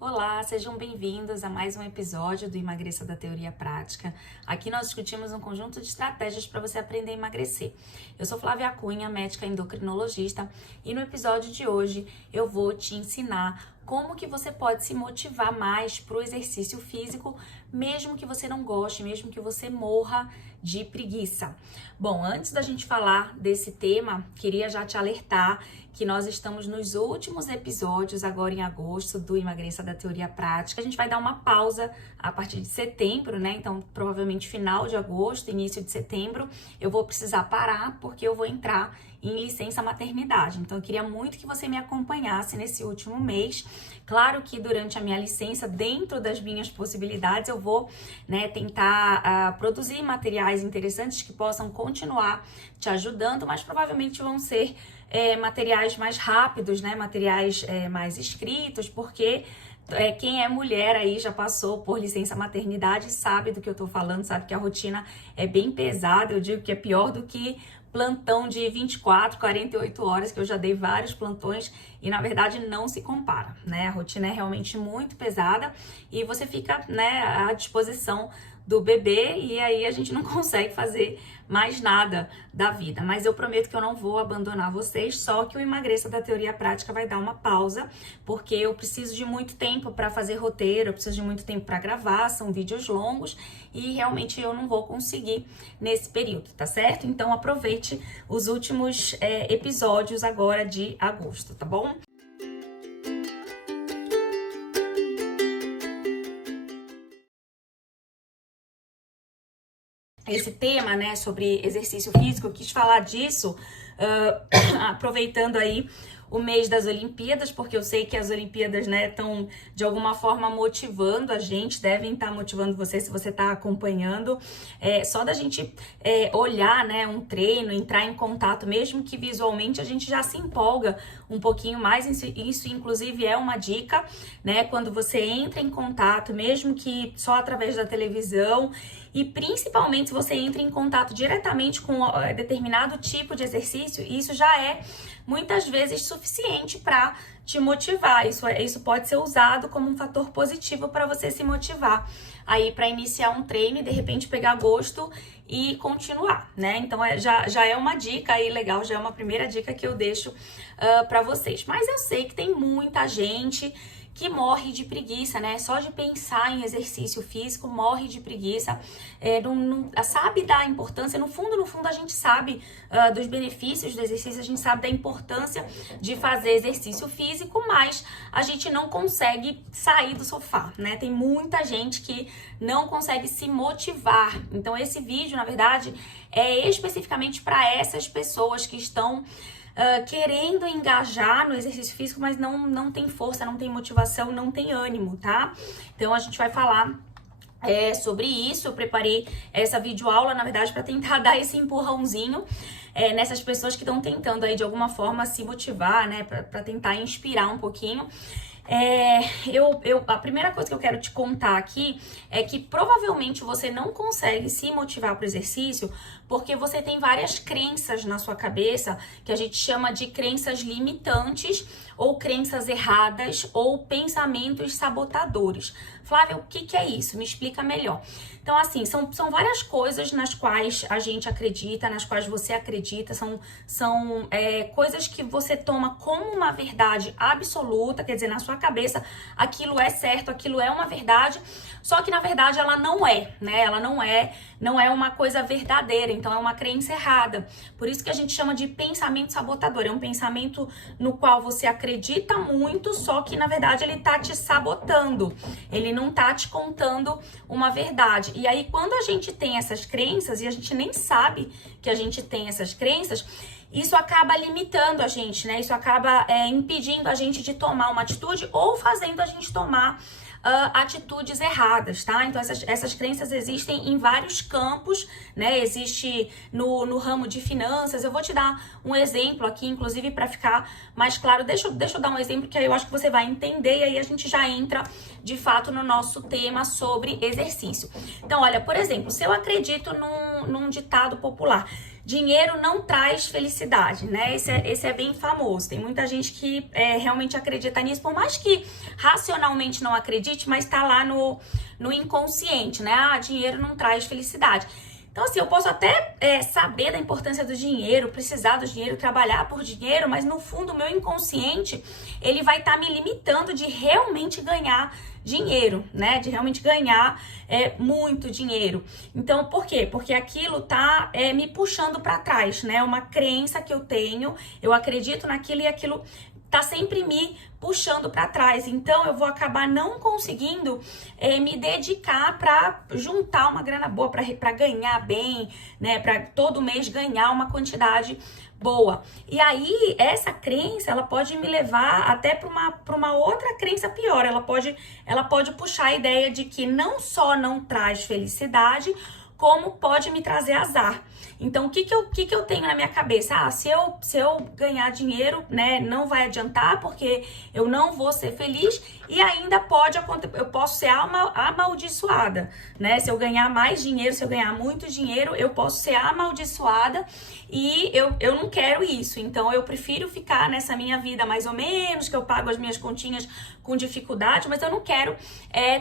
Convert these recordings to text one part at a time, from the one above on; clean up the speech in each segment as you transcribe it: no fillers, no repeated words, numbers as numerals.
Olá, sejam bem-vindos a mais um episódio do Emagreça da Teoria Prática. Aqui nós discutimos um conjunto de estratégias para você aprender a emagrecer. Eu sou Flávia Cunha, médica endocrinologista, e no episódio de hoje eu vou te ensinar como que você pode se motivar mais para o exercício físico, mesmo que você não goste, mesmo que você morra de preguiça. Bom, antes da gente falar desse tema, queria já te alertar que nós estamos nos últimos episódios, agora em agosto, do Emagreça da Teoria Prática. A gente vai dar uma pausa a partir de setembro, né? Então, provavelmente final de agosto, início de setembro, eu vou precisar parar porque eu vou entrar em licença maternidade. Então, eu queria muito que você me acompanhasse nesse último mês. Claro que durante a minha licença, dentro das minhas possibilidades, eu vou, tentar produzir materiais interessantes que possam continuar te ajudando, mas provavelmente vão ser materiais mais rápidos, né? Materiais mais escritos, porque quem é mulher aí já passou por licença maternidade sabe do que eu tô falando, sabe que a rotina é bem pesada. Eu digo que é pior do que plantão de 24, 48 horas, que eu já dei vários plantões e na verdade não se compara, né? A rotina é realmente muito pesada e você fica, à disposição do bebê e aí a gente não consegue fazer mais nada da vida. Mas eu prometo que eu não vou abandonar vocês, só que o Emagreça da Teoria Prática vai dar uma pausa, porque eu preciso de muito tempo para fazer roteiro, eu preciso de muito tempo para gravar, são vídeos longos e realmente eu não vou conseguir nesse período, tá certo? Então aproveite os últimos episódios agora de agosto, tá bom? Esse tema, sobre exercício físico, eu quis falar disso aproveitando aí o mês das Olimpíadas, porque eu sei que as Olimpíadas, estão de alguma forma motivando a gente, devem estar motivando você se você está acompanhando. Só da gente olhar, um treino, entrar em contato, mesmo que visualmente a gente já se empolga um pouquinho mais. Isso inclusive é uma dica, quando você entra em contato, mesmo que só através da televisão, e principalmente se você entra em contato diretamente com determinado tipo de exercício, isso já é muitas vezes suficiente para te motivar. Isso pode ser usado como um fator positivo para você se motivar aí para iniciar um treino e de repente pegar gosto e continuar, Então já é uma dica aí legal, já é uma primeira dica que eu deixo para vocês. Mas eu sei que tem muita gente que morre de preguiça, Só de pensar em exercício físico, morre de preguiça, não sabe da importância. No fundo, a gente sabe dos benefícios do exercício, a gente sabe da importância de fazer exercício físico, mas a gente não consegue sair do sofá, Tem muita gente que não consegue se motivar. Então, esse vídeo, na verdade, é especificamente para essas pessoas que estão querendo engajar no exercício físico, mas não tem força, não tem motivação, não tem ânimo, tá? Então a gente vai falar sobre isso. Eu preparei essa videoaula, na verdade, para tentar dar esse empurrãozinho nessas pessoas que estão tentando aí de alguma forma se motivar, para tentar inspirar um pouquinho. A primeira coisa que eu quero te contar aqui é que provavelmente você não consegue se motivar para o exercício porque você tem várias crenças na sua cabeça que a gente chama de crenças limitantes ou crenças erradas ou pensamentos sabotadores. Flávia, o que é isso? Me explica melhor. Então, assim, são várias coisas nas quais a gente acredita, nas quais você acredita, são coisas que você toma como uma verdade absoluta, quer dizer, na sua cabeça aquilo é certo, aquilo é uma verdade, só que na verdade ela não é, Ela não é uma coisa verdadeira, então é uma crença errada. Por isso que a gente chama de pensamento sabotador. É um pensamento no qual você acredita muito, só que na verdade ele tá te sabotando, ele não tá te contando uma verdade. E aí quando a gente tem essas crenças e a gente nem sabe que a gente tem essas crenças, isso acaba limitando a gente, Isso acaba impedindo a gente de tomar uma atitude ou fazendo a gente tomar atitudes erradas, tá? Então essas crenças existem em vários campos, Existe no ramo de finanças. Eu vou te dar um exemplo aqui, inclusive para ficar mais claro. Deixa eu dar um exemplo que aí eu acho que você vai entender e aí a gente já entra de fato no nosso tema sobre exercício. Então, olha, por exemplo, se eu acredito num ditado popular dinheiro não traz felicidade, né? Esse é bem famoso. Tem muita gente que realmente acredita nisso, por mais que racionalmente não acredite, mas tá lá no inconsciente, né? Ah, dinheiro não traz felicidade. Então, assim, eu posso até saber da importância do dinheiro, precisar do dinheiro, trabalhar por dinheiro, mas no fundo, o meu inconsciente, ele vai estar me limitando de realmente ganhar dinheiro, né? De realmente ganhar muito dinheiro. Então, por quê? Porque aquilo tá me puxando para trás, né? Uma crença que eu tenho, eu acredito naquilo e aquilo tá sempre me puxando para trás. Então, eu vou acabar não conseguindo me dedicar para juntar uma grana boa, para ganhar bem, né? Para todo mês ganhar uma quantidade boa. E aí, essa crença, ela pode me levar até para uma outra crença pior. Ela pode puxar a ideia de que não só não traz felicidade, como pode me trazer azar. Então, o que eu tenho na minha cabeça? Ah, se eu ganhar dinheiro, né, não vai adiantar, porque eu não vou ser feliz e ainda eu posso ser amaldiçoada, né? Se eu ganhar mais dinheiro, se eu ganhar muito dinheiro, eu posso ser amaldiçoada e eu não quero isso. Então, eu prefiro ficar nessa minha vida mais ou menos, que eu pago as minhas continhas com dificuldade, mas eu não quero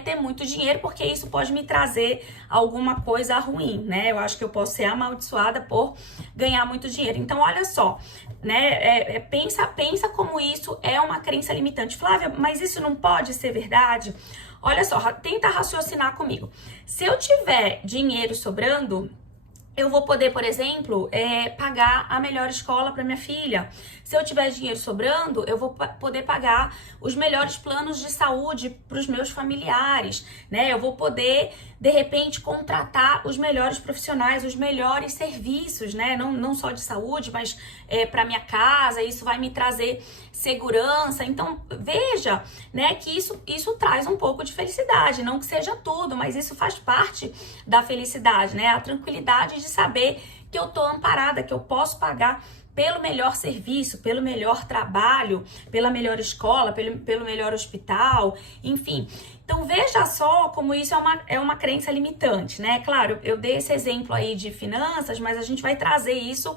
ter muito dinheiro, porque isso pode me trazer alguma coisa ruim, né? Eu acho que eu posso ser amaldiçoada por ganhar muito dinheiro. Então, olha só, né? Pensa como isso é uma crença limitante. Flávia, mas isso não pode ser verdade? Olha só, tenta raciocinar comigo. Se eu tiver dinheiro sobrando, eu vou poder, por exemplo, pagar a melhor escola para minha filha. Se eu tiver dinheiro sobrando, eu vou poder pagar os melhores planos de saúde para os meus familiares, né? Eu vou poder, de repente, contratar os melhores profissionais, os melhores serviços, né? Não só de saúde, mas para minha casa. Isso vai me trazer segurança. Então, veja, né, que isso traz um pouco de felicidade. Não que seja tudo, mas isso faz parte da felicidade, né? A tranquilidade de saber que eu tô amparada, que eu posso pagar pelo melhor serviço, pelo melhor trabalho, pela melhor escola, pelo melhor hospital, enfim. Então, veja só como isso é uma crença limitante, né? Claro, eu dei esse exemplo aí de finanças, mas a gente vai trazer isso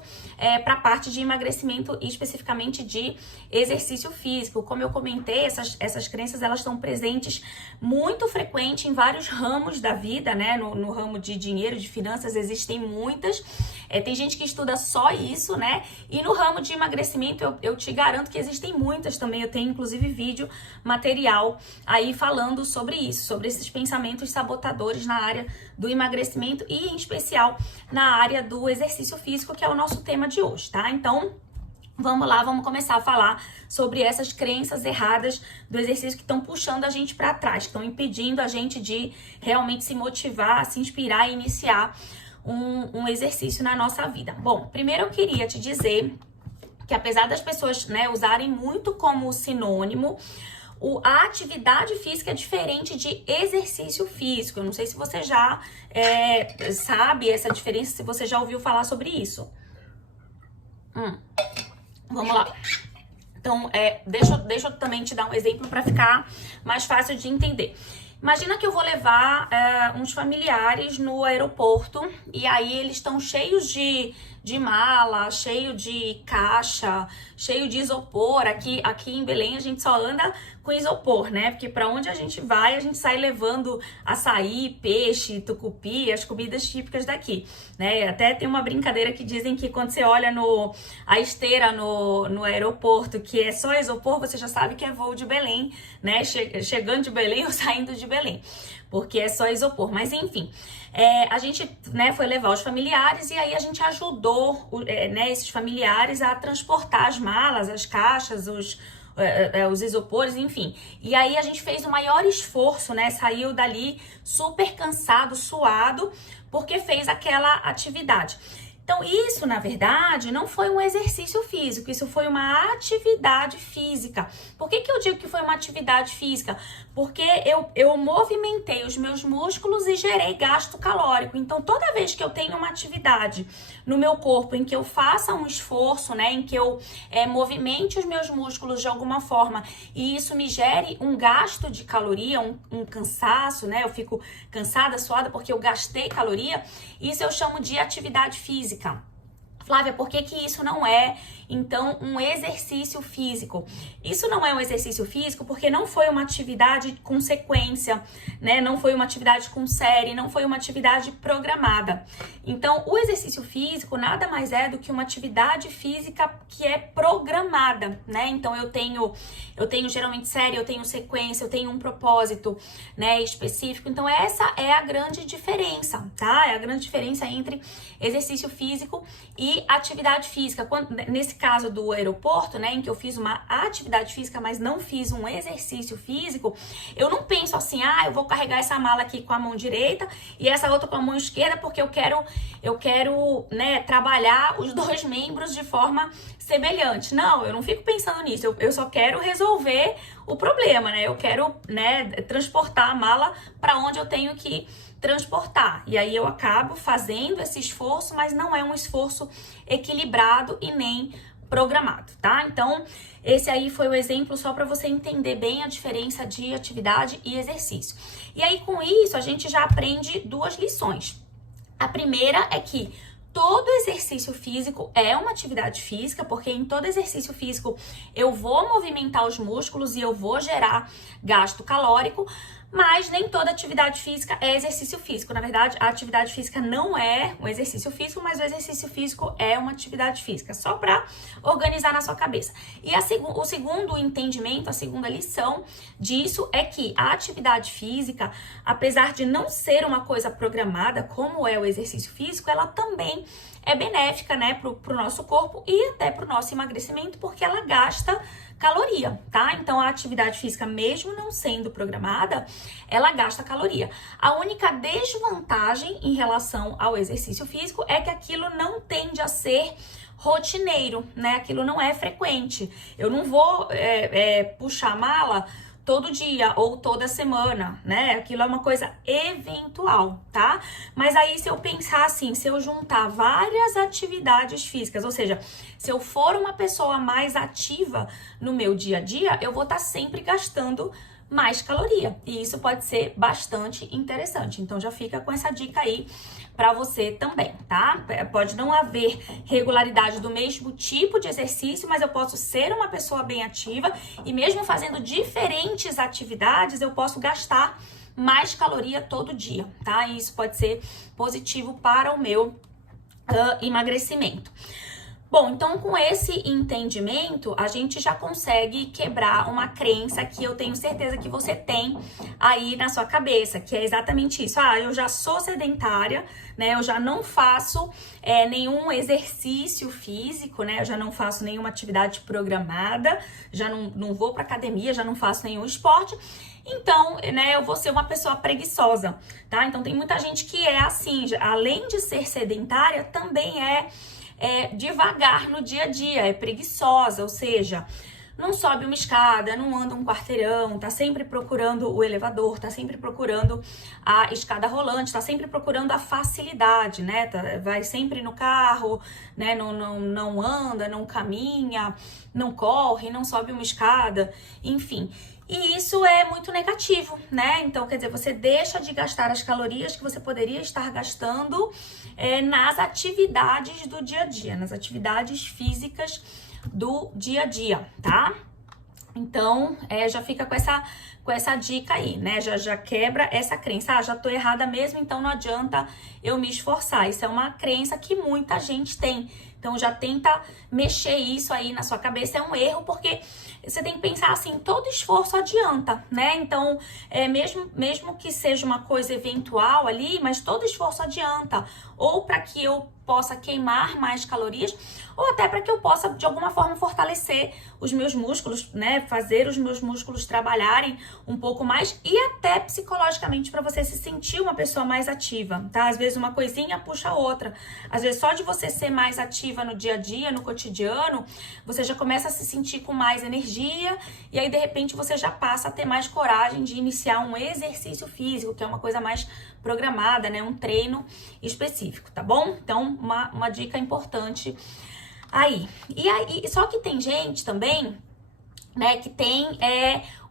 para a parte de emagrecimento e especificamente de exercício físico. Como eu comentei, essas crenças, elas estão presentes muito frequente em vários ramos da vida, né? No ramo de dinheiro, de finanças, existem muitas. Tem gente que estuda só isso, né? E no ramo de emagrecimento, eu te garanto que existem muitas também. Eu tenho, inclusive, vídeo, material aí falando sobre isso, sobre esses pensamentos sabotadores na área do emagrecimento e, em especial, na área do exercício físico, que é o nosso tema de hoje, tá? Então, vamos lá, vamos começar a falar sobre essas crenças erradas do exercício que estão puxando a gente para trás, que estão impedindo a gente de realmente se motivar, se inspirar e iniciar um exercício na nossa vida. Bom, primeiro eu queria te dizer que apesar das pessoas, né, usarem muito como sinônimo, a atividade física é diferente de exercício físico. Eu não sei se você já sabe essa diferença, se você já ouviu falar sobre isso. Vamos lá. Então, deixa eu também te dar um exemplo para ficar mais fácil de entender. Imagina que eu vou levar uns familiares no aeroporto e aí eles estão cheios de mala, cheio de caixa, cheio de isopor. Aqui em Belém a gente só anda com isopor, né? Porque para onde a gente vai, a gente sai levando açaí, peixe, tucupi, as comidas típicas daqui, né? Até tem uma brincadeira que dizem que quando você olha a esteira no aeroporto, que é só isopor, você já sabe que é voo de Belém, né? Chegando de Belém ou saindo de Belém, porque é só isopor. Mas enfim, a gente, né, foi levar os familiares e aí a gente ajudou esses familiares a transportar as malas, as caixas, os isopores, enfim. E aí a gente fez o maior esforço, né? Saiu dali super cansado, suado, porque fez aquela atividade. Então, isso, na verdade, não foi um exercício físico, isso foi uma atividade física. Por que eu digo que foi uma atividade física? Porque eu movimentei os meus músculos e gerei gasto calórico. Então, toda vez que eu tenho uma atividade no meu corpo em que eu faça um esforço, né, em que eu movimente os meus músculos de alguma forma e isso me gere um gasto de caloria, um cansaço, né, eu fico cansada, suada porque eu gastei caloria, isso eu chamo de atividade física. Flávia, por que que isso não é, então, um exercício físico? Isso não é um exercício físico porque não foi uma atividade com sequência, né? Não foi uma atividade com série, não foi uma atividade programada. Então, o exercício físico nada mais é do que uma atividade física que é programada, né? Então, eu tenho geralmente série, eu tenho sequência, eu tenho um propósito, né, específico. Então, essa é a grande diferença, tá? É a grande diferença entre exercício físico e atividade física. Nesse caso do aeroporto, né, em que eu fiz uma atividade física, mas não fiz um exercício físico, eu não penso assim, eu vou carregar essa mala aqui com a mão direita e essa outra com a mão esquerda, porque eu quero, né, trabalhar os dois membros de forma semelhante. Não, eu não fico pensando nisso, eu só quero resolver o problema, né, eu quero, né, transportar a mala para onde eu tenho que transportar. E aí eu acabo fazendo esse esforço, mas não é um esforço equilibrado e nem programado, tá? Então, esse aí foi o exemplo só para você entender bem a diferença de atividade e exercício. E aí, com isso, a gente já aprende duas lições. A primeira é que todo exercício físico é uma atividade física, porque em todo exercício físico eu vou movimentar os músculos e eu vou gerar gasto calórico, mas nem toda atividade física é exercício físico. Na verdade, a atividade física não é um exercício físico, mas o exercício físico é uma atividade física, só para organizar na sua cabeça. E o segundo entendimento, a segunda lição disso é que a atividade física, apesar de não ser uma coisa programada, como é o exercício físico, ela também é benéfica, né, pro nosso corpo e até pro nosso emagrecimento, porque ela gasta caloria, tá? Então, a atividade física, mesmo não sendo programada, ela gasta caloria. A única desvantagem em relação ao exercício físico é que aquilo não tende a ser rotineiro, né? Aquilo não é frequente. Eu não vou puxar a mala todo dia ou toda semana, né? Aquilo é uma coisa eventual, tá? Mas aí, se eu pensar assim, se eu juntar várias atividades físicas, ou seja, se eu for uma pessoa mais ativa no meu dia a dia, eu vou estar sempre gastando mais caloria. E isso pode ser bastante interessante. Então, já fica com essa dica aí para você também, tá? Pode não haver regularidade do mesmo tipo de exercício, mas eu posso ser uma pessoa bem ativa e mesmo fazendo diferentes atividades, eu posso gastar mais caloria todo dia, tá? E isso pode ser positivo para o meu emagrecimento. Bom, então com esse entendimento, a gente já consegue quebrar uma crença que eu tenho certeza que você tem aí na sua cabeça, que é exatamente isso. Eu já sou sedentária, né? Eu já não faço nenhum exercício físico, né? Eu já não faço nenhuma atividade programada, já não vou pra academia, já não faço nenhum esporte. Então, né, eu vou ser uma pessoa preguiçosa, tá? Então tem muita gente que é assim, além de ser sedentária, também é devagar no dia a dia, é preguiçosa, ou seja, não sobe uma escada, não anda um quarteirão, tá sempre procurando o elevador, tá sempre procurando a escada rolante, tá sempre procurando a facilidade, né? Vai sempre no carro, né? Não anda, não caminha, não corre, não sobe uma escada, enfim. E isso é muito negativo, né? Então, quer dizer, você deixa de gastar as calorias que você poderia estar gastando nas atividades do dia a dia, nas atividades físicas do dia a dia, tá? Então, já fica com essa dica aí, né? Já quebra essa crença. Já tô errada mesmo, então não adianta eu me esforçar. Isso é uma crença que muita gente tem. Então, já tenta mexer isso aí na sua cabeça. É um erro, porque você tem que pensar assim, todo esforço adianta, né? Então, mesmo que seja uma coisa eventual ali, mas todo esforço adianta. Ou para que eu possa queimar mais calorias, ou até para que eu possa, de alguma forma, fortalecer os meus músculos, né? Fazer os meus músculos trabalharem um pouco mais e até psicologicamente para você se sentir uma pessoa mais ativa, tá? Às vezes uma coisinha puxa a outra. Às vezes só de você ser mais ativa no dia a dia, no cotidiano, você já começa a se sentir com mais energia e aí, de repente, você já passa a ter mais coragem de iniciar um exercício físico, que é uma coisa mais programada, né? Um treino específico, tá bom? Então, uma dica importante aí. E aí, só que tem gente também, né, que tem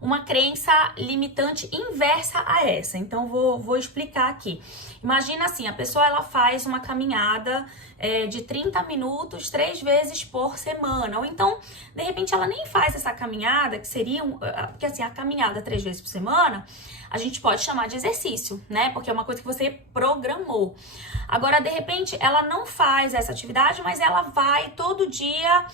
uma crença limitante inversa a essa. Então, vou explicar aqui. Imagina assim, a pessoa ela faz uma caminhada de 30 minutos 3 vezes por semana. Ou então, de repente, ela nem faz essa caminhada, que seria... Porque assim, a caminhada 3 vezes por semana, a gente pode chamar de exercício, né? Porque é uma coisa que você programou. Agora, de repente, ela não faz essa atividade, mas ela vai todo dia...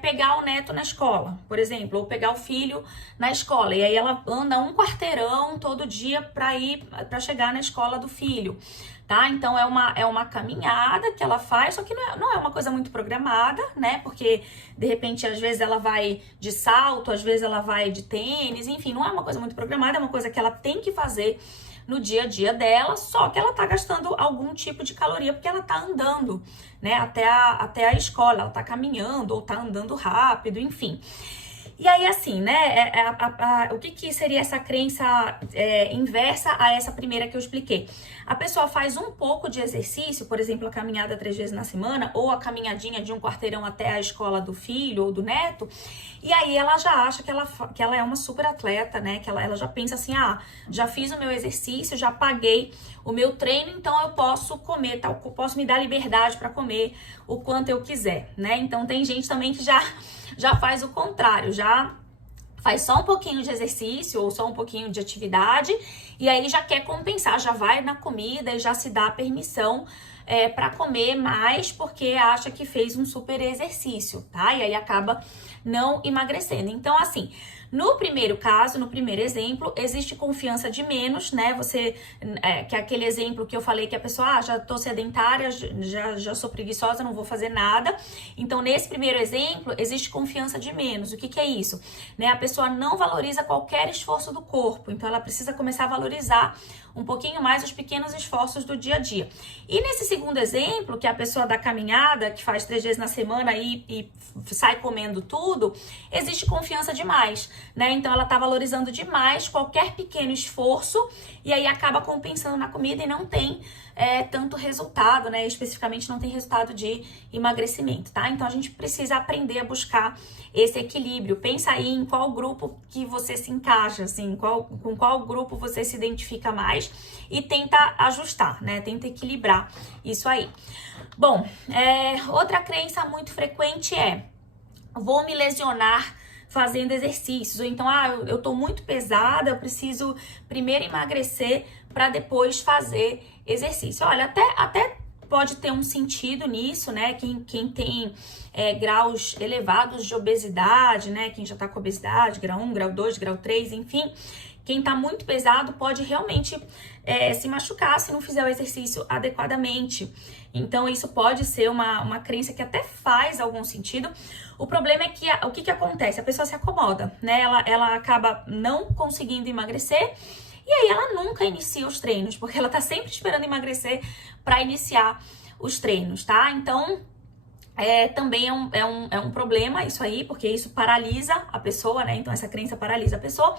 pegar o neto na escola, por exemplo, ou pegar o filho na escola, e aí ela anda um quarteirão todo dia para chegar na escola do filho, tá? Então é uma caminhada que ela faz, só que não é uma coisa muito programada, né? Porque de repente às vezes ela vai de salto, às vezes ela vai de tênis, enfim, não é uma coisa muito programada, é uma coisa que ela tem que fazer no dia a dia dela, só que ela tá gastando algum tipo de caloria porque ela tá andando, né, até a escola, ela tá caminhando ou tá andando rápido, enfim. E aí, assim, né, o que seria essa crença inversa a essa primeira que eu expliquei? A pessoa faz um pouco de exercício, por exemplo, a caminhada 3 vezes na semana, ou a caminhadinha de um quarteirão até a escola do filho ou do neto, e aí ela já acha que ela é uma super atleta, né, que ela já pensa assim, já fiz o meu exercício, já paguei o meu treino, então eu posso comer, tá? Eu posso me dar liberdade para comer o quanto eu quiser, né? Então tem gente também que já faz o contrário, já faz só um pouquinho de exercício ou só um pouquinho de atividade e aí já quer compensar, já vai na comida e já se dá permissão para comer mais porque acha que fez um super exercício, tá? E aí acaba não emagrecendo. Então, assim, no primeiro caso, no primeiro exemplo, existe confiança de menos, né? Que é aquele exemplo que eu falei que a pessoa, já tô sedentária, já sou preguiçosa, não vou fazer nada. Então, nesse primeiro exemplo, existe confiança de menos. O que é isso? Né? A pessoa não valoriza qualquer esforço do corpo, então ela precisa começar a valorizar um pouquinho mais os pequenos esforços do dia a dia. E nesse segundo exemplo, que é a pessoa da caminhada, que faz 3 vezes na semana e sai comendo tudo, existe confiança demais, né? Então ela tá valorizando demais qualquer pequeno esforço e aí acaba compensando na comida e não tem tanto resultado, né? Especificamente não tem resultado de emagrecimento, tá? Então a gente precisa aprender a buscar esse equilíbrio. Pensa aí em qual grupo que você se encaixa, assim, com qual grupo você se identifica mais e tenta ajustar, né? Tenta equilibrar isso aí. Bom, outra crença muito frequente vou me lesionar fazendo exercícios, ou então, eu tô muito pesada, eu preciso primeiro emagrecer para depois fazer exercício. Olha, até pode ter um sentido nisso, né? Quem tem graus elevados de obesidade, né? Quem já tá com obesidade, grau 1, grau 2, grau 3, enfim, quem tá muito pesado pode realmente se machucar se não fizer o exercício adequadamente. Então, isso pode ser uma crença que até faz algum sentido. O problema é que o que acontece? A pessoa se acomoda, né? Ela acaba não conseguindo emagrecer e aí ela nunca inicia os treinos, porque ela tá sempre esperando emagrecer para iniciar os treinos, tá? Então, também é um problema isso aí, porque isso paralisa a pessoa, né? Então, essa crença paralisa a pessoa.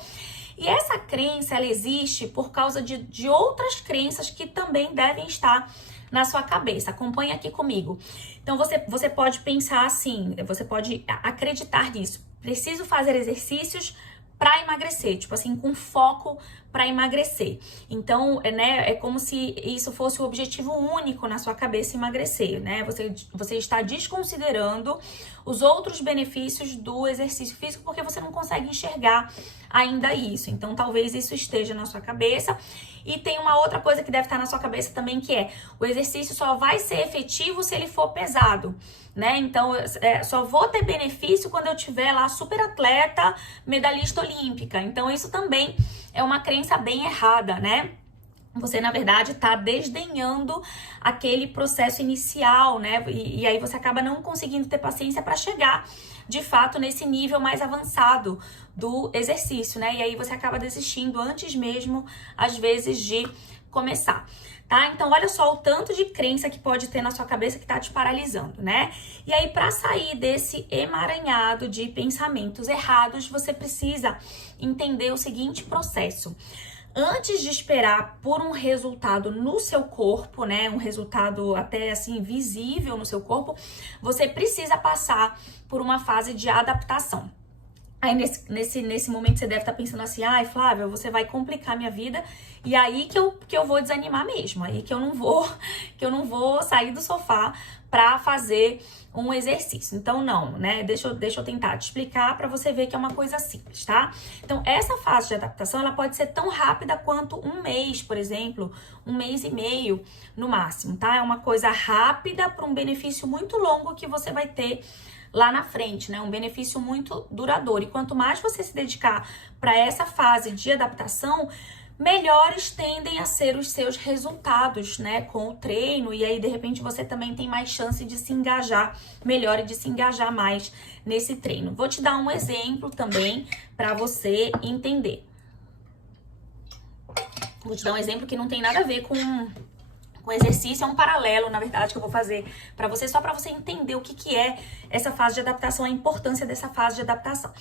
E essa crença, ela existe por causa de outras crenças que também devem estar na sua cabeça. Acompanha aqui comigo. Então, você pode pensar assim, você pode acreditar nisso. Preciso fazer exercícios para emagrecer, tipo assim, com foco para emagrecer. Então, né, é como se isso fosse o objetivo único na sua cabeça, emagrecer, né? Você está desconsiderando os outros benefícios do exercício físico porque você não consegue enxergar ainda isso. Então, talvez isso esteja na sua cabeça. E tem uma outra coisa que deve estar na sua cabeça também, que o exercício só vai ser efetivo se ele for pesado, né? Então, só vou ter benefício quando eu tiver lá super atleta, medalhista olímpica. Então, isso também é uma crença bem errada, né? Você, na verdade, está desdenhando aquele processo inicial, né? E aí você acaba não conseguindo ter paciência para chegar, de fato, nesse nível mais avançado do exercício, né? E aí você acaba desistindo antes mesmo, às vezes, de começar, tá? Então, olha só o tanto de crença que pode ter na sua cabeça que tá te paralisando, né? E aí, para sair desse emaranhado de pensamentos errados, você precisa entender o seguinte processo. Antes de esperar por um resultado no seu corpo, né, um resultado até assim visível no seu corpo, você precisa passar por uma fase de adaptação. Aí nesse momento você deve estar pensando assim, ai, Flávia, você vai complicar minha vida, e aí que eu vou desanimar mesmo, aí que eu não vou sair do sofá pra fazer um exercício. Então não, né? Deixa eu tentar te explicar pra você ver que é uma coisa simples, tá? Então essa fase de adaptação, ela pode ser tão rápida quanto um mês, por exemplo, um mês e meio no máximo, tá? É uma coisa rápida para um benefício muito longo que você vai ter lá na frente, né? Um benefício muito duradouro. E quanto mais você se dedicar para essa fase de adaptação, melhores tendem a ser os seus resultados, né, com o treino, e aí de repente você também tem mais chance de se engajar melhor e de se engajar mais nesse treino. Vou te dar um exemplo também para você entender. Vou te dar um exemplo que não tem nada a ver com exercício, é um paralelo, na verdade, que eu vou fazer para você, só para você entender o que é essa fase de adaptação, a importância dessa fase de adaptação.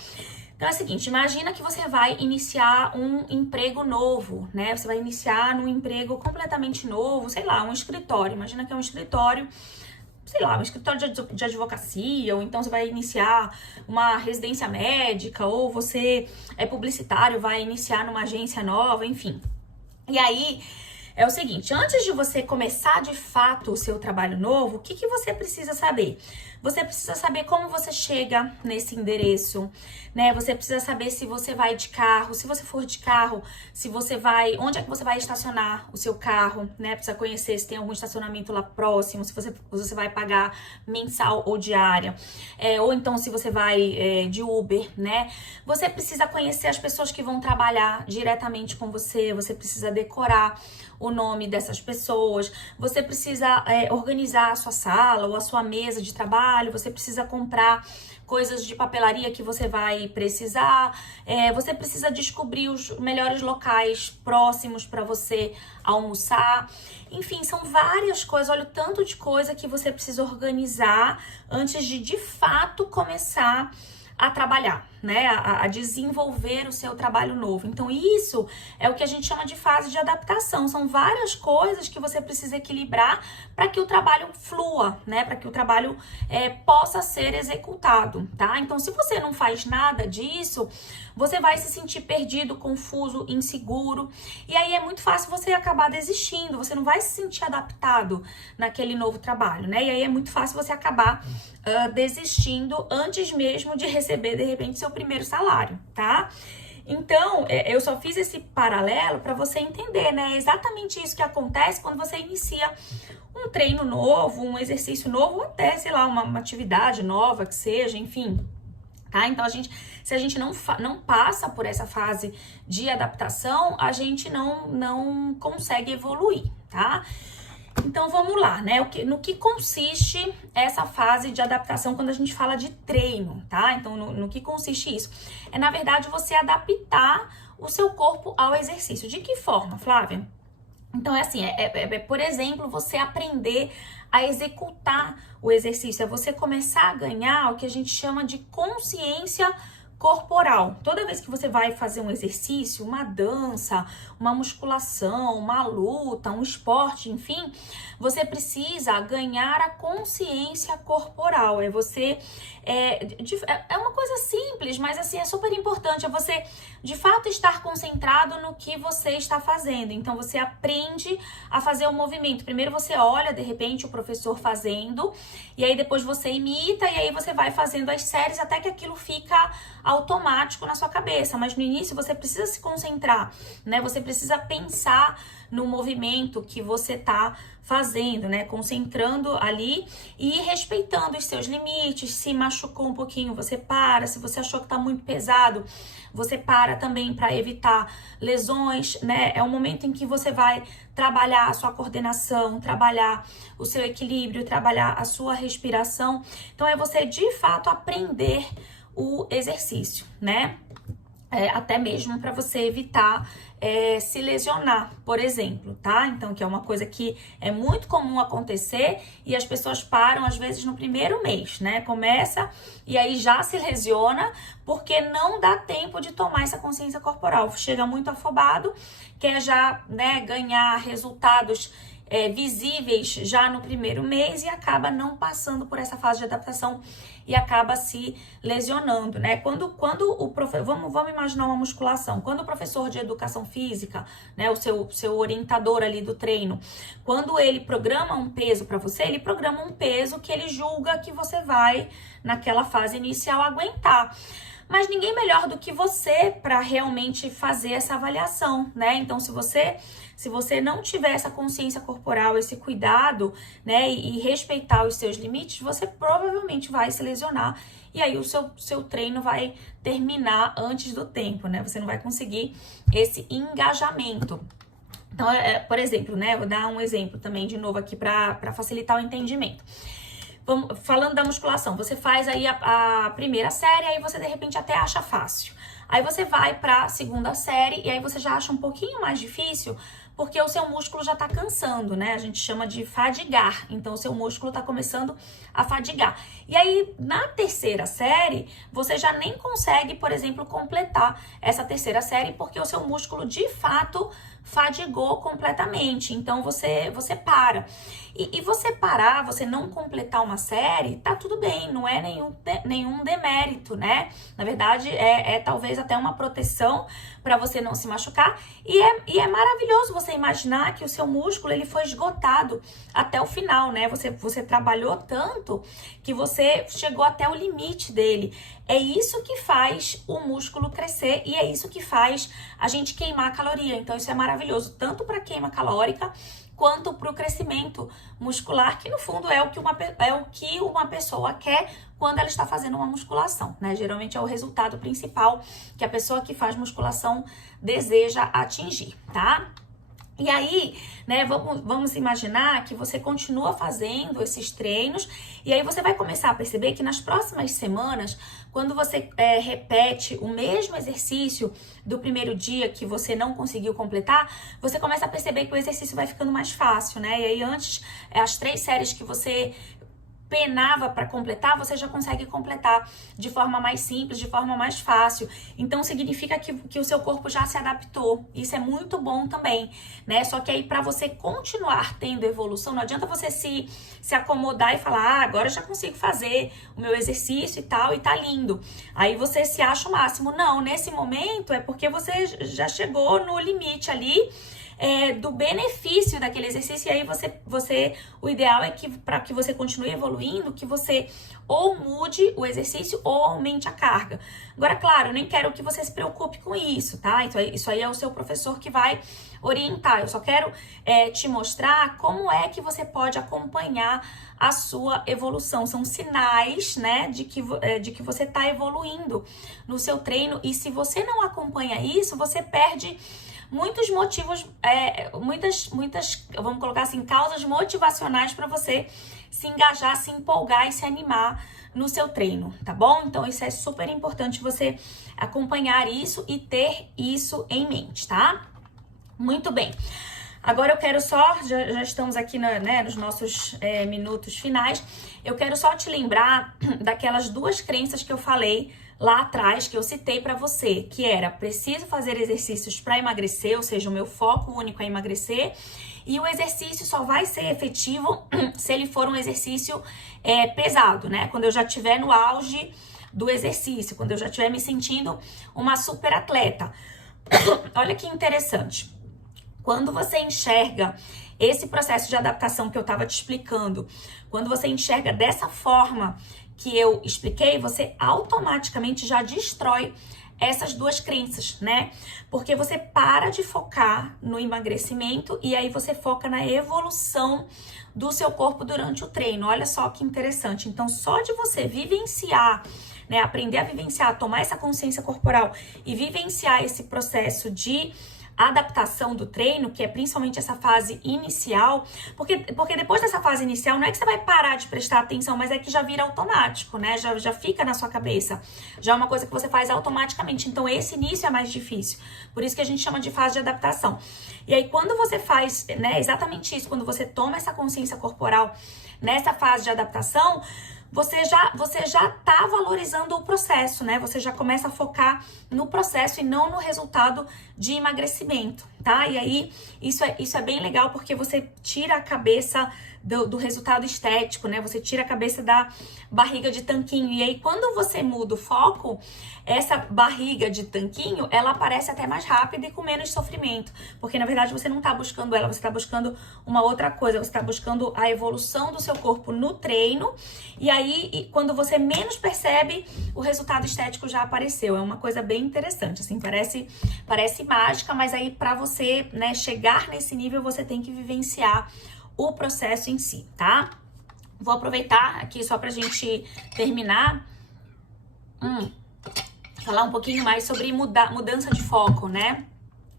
Então é o seguinte, imagina que você vai iniciar um emprego novo, né? Você vai iniciar num emprego completamente novo, sei lá, um escritório. Imagina que é um escritório, sei lá, um escritório de advocacia, ou então você vai iniciar uma residência médica, ou você é publicitário, vai iniciar numa agência nova, enfim. E aí, é o seguinte, antes de você começar de fato o seu trabalho novo, o que você precisa saber? Você precisa saber como você chega nesse endereço, né? Você precisa saber se você vai de carro, se você for de carro, se você vai, onde é que você vai estacionar o seu carro, né? Precisa conhecer se tem algum estacionamento lá próximo, se você vai pagar mensal ou diária, ou então se você vai de Uber, né? Você precisa conhecer as pessoas que vão trabalhar diretamente com você, você precisa decorar o nome dessas pessoas, você precisa organizar a sua sala ou a sua mesa de trabalho, você precisa comprar coisas de papelaria que você vai precisar, você precisa descobrir os melhores locais próximos para você almoçar. Enfim, são várias coisas, olha o tanto de coisa que você precisa organizar antes de fato começar a trabalhar, né, a desenvolver o seu trabalho novo. Então isso é o que a gente chama de fase de adaptação. São várias coisas que você precisa equilibrar para que o trabalho flua, né, para que o trabalho possa ser executado, tá? Então se você não faz nada disso, você vai se sentir perdido, confuso, inseguro, e aí é muito fácil você acabar desistindo, você não vai se sentir adaptado naquele novo trabalho, né? E aí é muito fácil você acabar desistindo antes mesmo de receber, de repente, seu primeiro salário, tá? Então, eu só fiz esse paralelo para você entender, né? É exatamente isso que acontece quando você inicia um treino novo, um exercício novo, ou até, sei lá, uma atividade nova que seja, enfim. Tá? Então, se a gente não passa por essa fase de adaptação, a gente não consegue evoluir, tá? Então, vamos lá, né? No que consiste essa fase de adaptação quando a gente fala de treino, tá? Então, no que consiste isso? É, na verdade, você adaptar o seu corpo ao exercício. De que forma, Flávia? Então, é assim, por exemplo, você aprender a executar o exercício, é você começar a ganhar o que a gente chama de consciência corporal. Toda vez que você vai fazer um exercício, uma dança, uma musculação, uma luta, um esporte, enfim, você precisa ganhar a consciência corporal. É uma coisa simples, mas assim, é super importante. É você, de fato, estar concentrado no que você está fazendo. Então, você aprende a fazer o movimento. Primeiro você olha, de repente, o professor fazendo, e aí depois você imita, e aí você vai fazendo as séries até que aquilo fica automático na sua cabeça. Mas no início você precisa se concentrar, né? Você precisa pensar no movimento que você tá fazendo, né? Concentrando ali e respeitando os seus limites. Se machucou um pouquinho, você para. Se você achou que tá muito pesado, você para também para evitar lesões, né? É um momento em que você vai trabalhar a sua coordenação, trabalhar o seu equilíbrio, trabalhar a sua respiração. Então é você de fato aprender o exercício, né? Até mesmo para você evitar se lesionar, por exemplo, tá? Então, que é uma coisa que é muito comum acontecer e as pessoas param, às vezes, no primeiro mês, né? Começa e aí já se lesiona porque não dá tempo de tomar essa consciência corporal. Chega muito afobado, quer já, né, ganhar resultados visíveis já no primeiro mês e acaba não passando por essa fase de adaptação e acaba se lesionando, né? Quando o professor, vamos imaginar uma musculação, quando o professor de educação física, né, o seu orientador ali do treino, quando ele programa um peso para você, ele programa um peso que ele julga que você vai, naquela fase inicial, aguentar. Mas ninguém melhor do que você para realmente fazer essa avaliação, né? Então, se você não tiver essa consciência corporal, esse cuidado, né, e respeitar os seus limites, você provavelmente vai se lesionar e aí o seu treino vai terminar antes do tempo, né? Você não vai conseguir esse engajamento. Então, por exemplo, né, vou dar um exemplo também de novo aqui para facilitar o entendimento. Falando da musculação, você faz aí a primeira série, aí você de repente até acha fácil. Aí você vai pra segunda série e aí você já acha um pouquinho mais difícil, porque o seu músculo já tá cansando, né? A gente chama de fadigar. Então, o seu músculo tá começando a fadigar. E aí, na terceira série, você já nem consegue, por exemplo, completar essa terceira série, porque o seu músculo, de fato, fadigou completamente. Então, você para. E você parar, você não completar uma série, tá tudo bem, não é nenhum demérito, né? Na verdade, é talvez até uma proteção para você não se machucar. E é maravilhoso você imaginar que o seu músculo, ele foi esgotado até o final, né? Você trabalhou tanto que você chegou até o limite dele. É isso que faz o músculo crescer e é isso que faz a gente queimar caloria. Então, isso é maravilhoso, tanto para queima calórica, quanto para o crescimento muscular, que no fundo é o que uma pessoa quer quando ela está fazendo uma musculação, né? Geralmente é o resultado principal que a pessoa que faz musculação deseja atingir, tá? E aí, né, vamos imaginar que você continua fazendo esses treinos e aí você vai começar a perceber que nas próximas semanas, quando você repete o mesmo exercício do primeiro dia que você não conseguiu completar, você começa a perceber que o exercício vai ficando mais fácil, né? E aí antes, as 3 séries que você penava para completar, você já consegue completar de forma mais simples, de forma mais fácil. Então, significa que o seu corpo já se adaptou. Isso é muito bom também, né? Só que aí, para você continuar tendo evolução, não adianta você se acomodar e falar, agora eu já consigo fazer o meu exercício e tal, e tá lindo. Aí você se acha o máximo. Não, nesse momento é porque você já chegou no limite ali, do benefício daquele exercício, e aí o ideal é que, para que você continue evoluindo, que você ou mude o exercício ou aumente a carga. Agora, claro, eu nem quero que você se preocupe com isso, tá? Isso aí é o seu professor que vai orientar. Eu só quero te mostrar como é que você pode acompanhar a sua evolução. São sinais, né, de que você tá evoluindo no seu treino, e se você não acompanha isso, você perde muitos motivos, muitas, vamos colocar assim, causas motivacionais para você se engajar, se empolgar e se animar no seu treino, tá bom? Então, isso é super importante você acompanhar isso e ter isso em mente, tá? Muito bem. Agora eu quero só, já estamos aqui nos nossos minutos finais, eu quero só te lembrar daquelas 2 crenças que eu falei lá atrás, que eu citei para você, que era: preciso fazer exercícios para emagrecer, ou seja, o meu foco único é emagrecer, e o exercício só vai ser efetivo se ele for um exercício pesado, né? Quando eu já estiver no auge do exercício, quando eu já estiver me sentindo uma super atleta. Olha que interessante. Quando você enxerga esse processo de adaptação que eu estava te explicando, quando você enxerga dessa forma que eu expliquei, você automaticamente já destrói essas 2 crenças, né? Porque você para de focar no emagrecimento e aí você foca na evolução do seu corpo durante o treino. Olha só que interessante. Então, só de você vivenciar, né, aprender a vivenciar, tomar essa consciência corporal e vivenciar esse processo de adaptação do treino, que é principalmente essa fase inicial, porque depois dessa fase inicial não é que você vai parar de prestar atenção, mas é que já vira automático, né? Já fica na sua cabeça, já é uma coisa que você faz automaticamente. Então esse início é mais difícil, por isso que a gente chama de fase de adaptação. E aí quando você faz, né, exatamente isso, quando você toma essa consciência corporal nessa fase de adaptação, você já tá valorizando o processo, né? Você já começa a focar no processo e não no resultado de emagrecimento, tá? E aí, isso é bem legal porque você tira a cabeça do resultado estético, né? Você tira a cabeça da barriga de tanquinho. E aí, quando você muda o foco, essa barriga de tanquinho, ela aparece até mais rápido e com menos sofrimento. Porque, na verdade, você não tá buscando ela, você tá buscando uma outra coisa. Você tá buscando a evolução do seu corpo no treino. E aí, quando você menos percebe, o resultado estético já apareceu. É uma coisa bem interessante, assim, parece mágica, mas aí pra você, né, chegar nesse nível, você tem que vivenciar o processo em si, tá? Vou aproveitar aqui só pra gente terminar, falar um pouquinho mais sobre mudança de foco, né?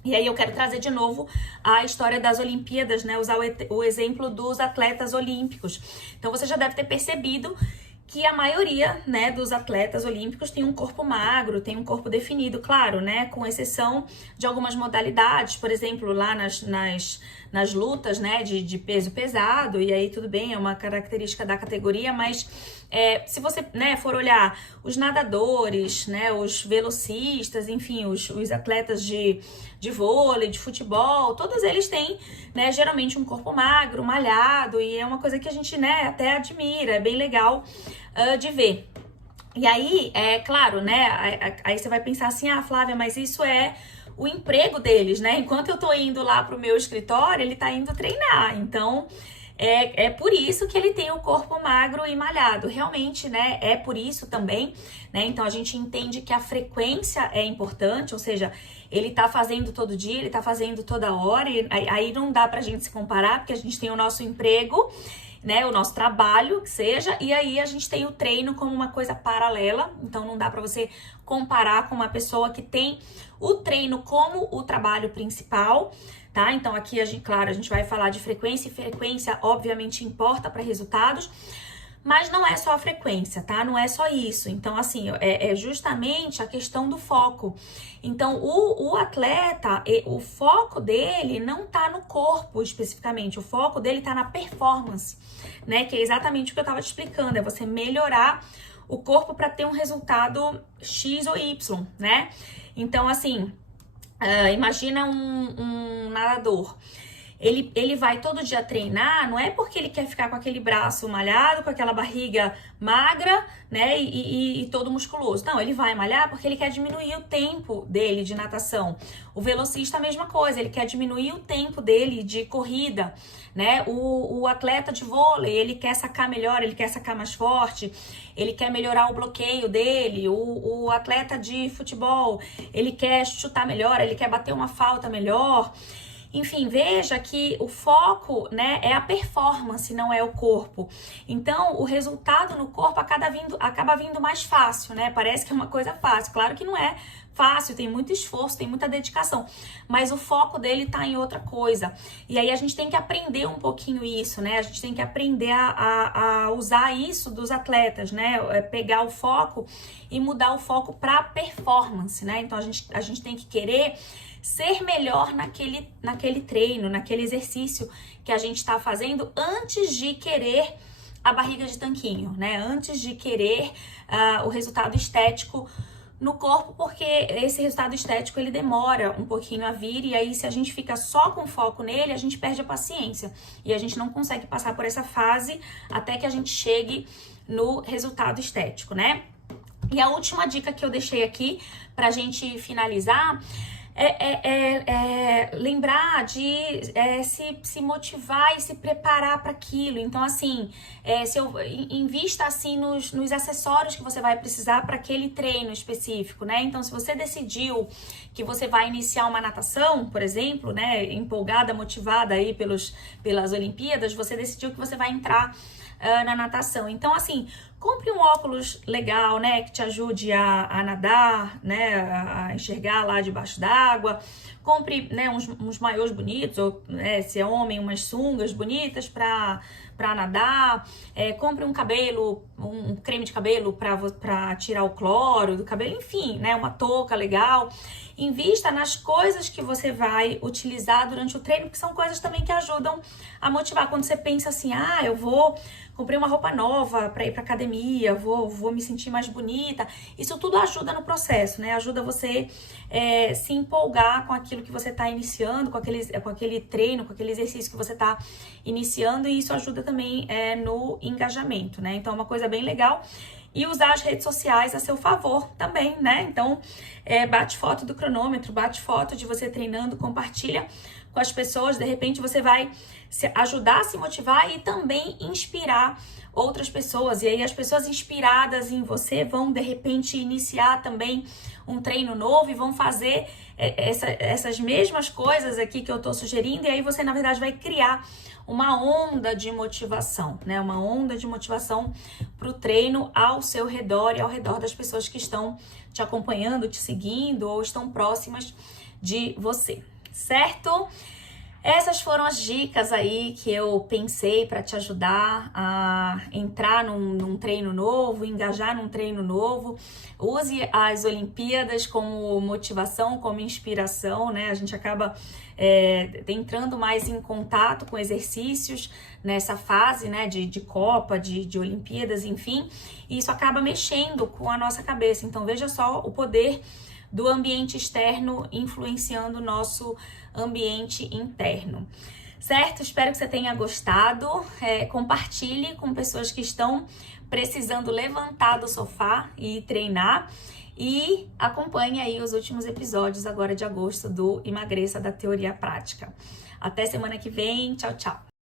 E aí eu quero trazer de novo a história das Olimpíadas, né? Usar o exemplo dos atletas olímpicos. Então você já deve ter percebido que a maioria, né, dos atletas olímpicos tem um corpo magro, tem um corpo definido, claro, né, com exceção de algumas modalidades, por exemplo, lá nas lutas, né, de peso pesado, e aí tudo bem, é uma característica da categoria, mas se você, né, for olhar os nadadores, né, os velocistas, enfim, os atletas de vôlei, de futebol, todos eles têm, né, geralmente um corpo magro, malhado, e é uma coisa que a gente, né, até admira, é bem legal de ver. E aí, é claro, né, aí você vai pensar assim, Flávia, mas isso é o emprego deles, né? Enquanto eu tô indo lá pro meu escritório, ele tá indo treinar, então é por isso que ele tem o corpo magro e malhado. Realmente, né? É por isso também, né? Então a gente entende que a frequência é importante, ou seja, ele tá fazendo todo dia, ele tá fazendo toda hora, e aí não dá pra gente se comparar, porque a gente tem o nosso emprego, né, o nosso trabalho, que seja, e aí a gente tem o treino como uma coisa paralela, então não dá pra você comparar com uma pessoa que tem o treino como o trabalho principal, tá? Então aqui, claro, a gente vai falar de frequência, e frequência obviamente importa para resultados, mas não é só a frequência, tá? Não é só isso. Então, assim, é justamente a questão do foco. Então, o atleta, o foco dele não tá no corpo especificamente, o foco dele tá na performance, né? Que é exatamente o que eu tava te explicando, é você melhorar o corpo para ter um resultado X ou Y, né? Então, assim, imagina um nadador. Ele vai todo dia treinar, não é porque ele quer ficar com aquele braço malhado, com aquela barriga magra, né, e todo musculoso. Não, ele vai malhar porque ele quer diminuir o tempo dele de natação. O velocista, a mesma coisa, ele quer diminuir o tempo dele de corrida, né? O atleta de vôlei, ele quer sacar melhor, ele quer sacar mais forte, ele quer melhorar o bloqueio dele. O atleta de futebol, ele quer chutar melhor, ele quer bater uma falta melhor. Enfim, veja que o foco, né, é a performance, não é o corpo. Então, o resultado no corpo acaba vindo mais fácil, né? Parece que é uma coisa fácil. Claro que não é fácil, tem muito esforço, tem muita dedicação, mas o foco dele tá em outra coisa. E aí a gente tem que aprender um pouquinho isso, né? A gente tem que aprender a usar isso dos atletas, né? Pegar o foco e mudar o foco para performance, né? Então, a gente tem que querer ser melhor naquele treino, naquele exercício que a gente está fazendo antes de querer a barriga de tanquinho, né? Antes de querer o resultado estético no corpo, porque esse resultado estético ele demora um pouquinho a vir, e aí se a gente fica só com foco nele, a gente perde a paciência e a gente não consegue passar por essa fase até que a gente chegue no resultado estético, né? E a última dica que eu deixei aqui pra gente finalizar lembrar de se motivar e se preparar para aquilo. Então, assim, invista assim nos acessórios que você vai precisar para aquele treino específico, né? Então, se você decidiu que você vai iniciar uma natação, por exemplo, né, empolgada, motivada aí pelas Olimpíadas, você decidiu que você vai entrar na natação. Então, assim, compre um óculos legal, né, que te ajude a nadar, né, a enxergar lá debaixo d'água. Compre, né, uns maiôs bonitos, ou, né, se é homem, umas sungas bonitas para para nadar, compre um creme de cabelo para tirar o cloro do cabelo, enfim, né? Uma touca legal. Invista nas coisas que você vai utilizar durante o treino, que são coisas também que ajudam a motivar. Quando você pensa assim, comprei uma roupa nova para ir para academia, vou me sentir mais bonita. Isso tudo ajuda no processo, né? Ajuda você se empolgar com aquilo que você está iniciando, com aquele treino, com aquele exercício que você está iniciando, e isso ajuda também no engajamento, né? Então é uma coisa bem legal. E usar as redes sociais a seu favor também, né? Então, bate foto do cronômetro, bate foto de você treinando, compartilha com as pessoas. De repente, você vai ajudar a se motivar e também inspirar outras pessoas. E aí, as pessoas inspiradas em você vão, de repente, iniciar também um treino novo e vão fazer essas mesmas coisas aqui que eu tô sugerindo. E aí, você, na verdade, vai criar uma onda de motivação, né? Uma onda de motivação para o treino ao seu redor e ao redor das pessoas que estão te acompanhando, te seguindo ou estão próximas de você, certo? Essas foram as dicas aí que eu pensei para te ajudar a entrar num treino novo, engajar num treino novo. Use as Olimpíadas como motivação, como inspiração, né? A gente acaba entrando mais em contato com exercícios nessa fase, né, de Copa, de Olimpíadas, enfim. E isso acaba mexendo com a nossa cabeça. Então, veja só o poder do ambiente externo influenciando o nosso ambiente interno, certo? Espero que você tenha gostado. Compartilhe com pessoas que estão precisando levantar do sofá e treinar, e acompanhe aí os últimos episódios agora de agosto do Emagreça da Teoria Prática. Até semana que vem. Tchau, tchau!